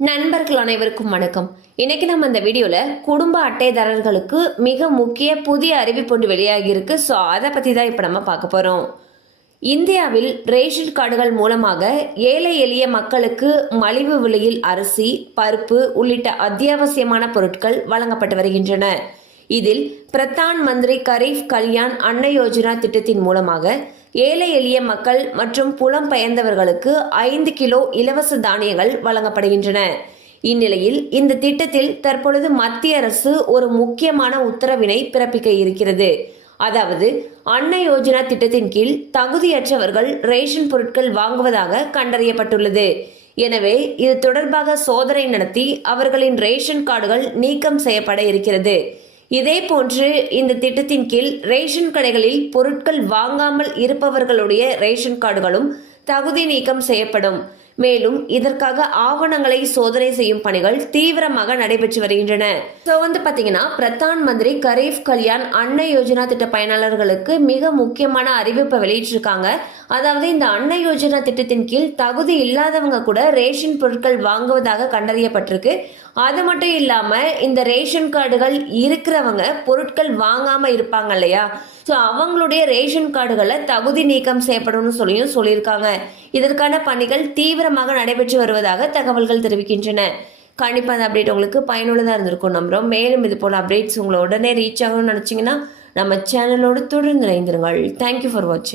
நண்பர்கள் அனைவருக்கும் வணக்கம். இன்னைக்கு நம்ம இந்த வீடியோல குடும்ப அட்டைதாரர்களுக்கு மிக முக்கிய புதிய அறிவிப்பு ஒன்று வெளியாகி இருக்கு. ஸோ அதை பத்தி தான் இப்போ நம்ம பார்க்க போறோம். இந்தியாவில் ரேஷன் கார்டுகள் மூலமாக ஏழை எளிய மக்களுக்கு மலிவு விலையில் அரிசி பருப்பு உள்ளிட்ட அத்தியாவசியமான பொருட்கள் வழங்கப்பட்டு வருகின்றன. இதில் பிரதான் மந்திரி கரீஃப் கல்யாண் அன்ன யோஜனா திட்டத்தின் மூலமாக ஏழை எளிய மக்கள் மற்றும் புலம் பெயர்ந்தவர்களுக்கு ஐந்து கிலோ இலவச தானியங்கள் வழங்கப்படுகின்றன. இந்நிலையில் இந்த திட்டத்தில் தற்பொழுது மத்திய அரசு ஒரு முக்கியமான உத்தரவினை பிறப்பிக்க இருக்கிறது. அதாவது அன்ன யோஜனா திட்டத்தின் கீழ் தகுதியற்றவர்கள் ரேஷன் பொருட்கள் வாங்குவதாக கண்டறியப்பட்டுள்ளது. எனவே இது தொடர்பாக சோதனை நடத்தி அவர்களின் ரேஷன் கார்டுகள் நீக்கம் செய்யப்பட இருக்கிறது. இதே போன்று இந்த திட்டத்தின் கீழ் ரேஷன் கடைகளில் பொருட்கள் வாங்காமல் இருப்பவர்களுடைய ரேஷன் கார்டுகளும் தகுதி நீக்கம் செய்யப்படும். மேலும் இதற்காக ஆவணங்களை சோதனை செய்யும் பணிகள் தீவிரமாக நடைபெற்று வருகின்றன. ஸோ வந்து பார்த்தீங்கன்னா பிரதான் மந்திரி கரீஃப் கல்யாண் அன்ன யோஜனா திட்ட பயனாளர்களுக்கு மிக முக்கியமான அறிவிப்பை வெளியிட்டிருக்காங்க. அதாவது இந்த அன்ன யோஜனா திட்டத்தின் கீழ் தகுதி இல்லாதவங்க கூட ரேஷன் பொருட்கள் வாங்குவதாக கண்டறியப்பட்டிருக்கு. அது மட்டும் இல்லாம இந்த ரேஷன் கார்டுகள் இருக்கிறவங்க பொருட்கள் வாங்காம இருப்பாங்க இல்லையா? ஸோ அவங்களுடைய ரேஷன் கார்டுகளை தகுதி நீக்கம் செய்யப்படும்னு சொல்லியும் சொல்லியிருக்காங்க. இதற்கான பணிகள் தீவிர தீவிரமாக நடைபெற்று வருவதாக தகவல்கள் தெரிவிக்கின்றன. கண்டிப்பாக அந்த அப்டேட் உங்களுக்கு பயனுள்ளதாக இருந்திருக்கும் நம்புகிறோம் மேலும் இது போல் அப்டேட்ஸ் உங்களை உடனே ரீச் ஆகணும்னு நினச்சிங்கன்னா நம்ம சேனலோடு தொடர்ந்து இணைந்திருங்கள். தேங்க்யூ ஃபார் வாட்சிங்